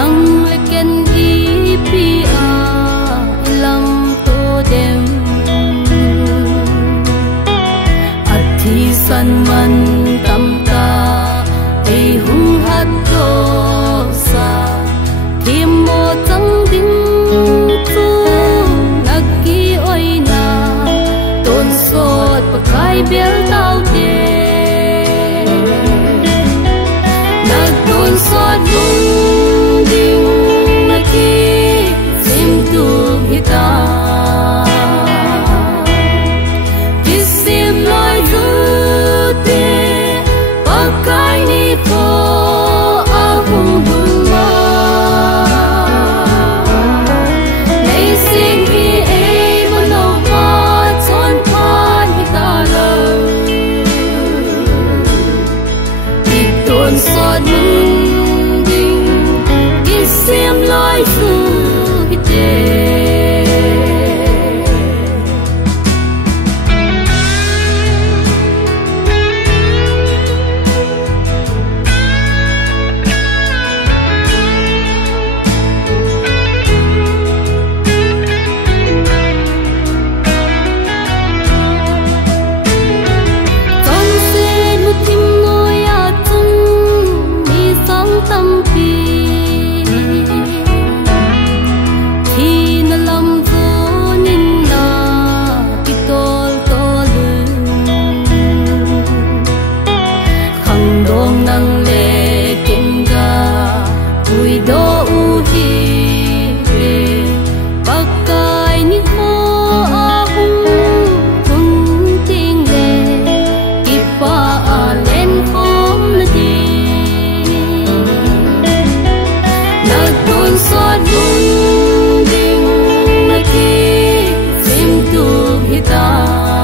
nang leken ipia lam to dem athi san man tam ta ei hung hat to sa kim mo chang ding chu naki oina ton sot pakai bel tau te nag ton sot bung ding naki sim tu hita kisim loi ru te pakai ni ko ahung hung ma nei sing hi ei mano pa chon phan hita lo ton sot bung ding kisim loi ru hite hita